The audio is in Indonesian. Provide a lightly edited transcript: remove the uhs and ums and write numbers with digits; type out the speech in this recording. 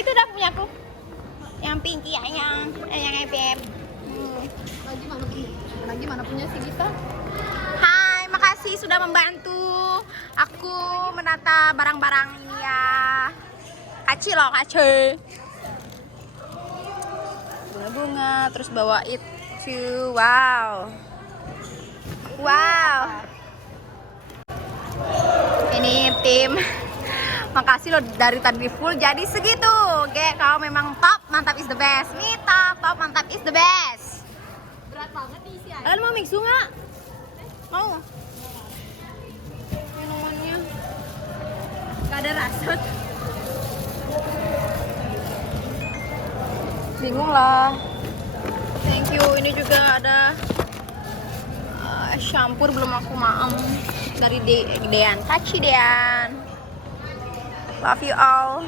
itu udah punya aku. Yang pinky yang FF. Lagi mana punya si Gita? Hai, makasih sudah membantu aku menata barang-barang ini ya. Kacil loh, kacil. Bunga-bunga, terus bawa itu. Wow. Wow. Ini tim. Makasih loh dari tadi full jadi segitu. Oke, kau memang top, mantap is the best. Nih top, mantap is the best. Berat banget nih si Ayah. Kalian mau mixu nggak? Mau? Minumannya nggak ada rasa. Bingung lah. Thank you. Ini juga ada shampoo belum aku maem dari Dean. Taci Dean. Love you all.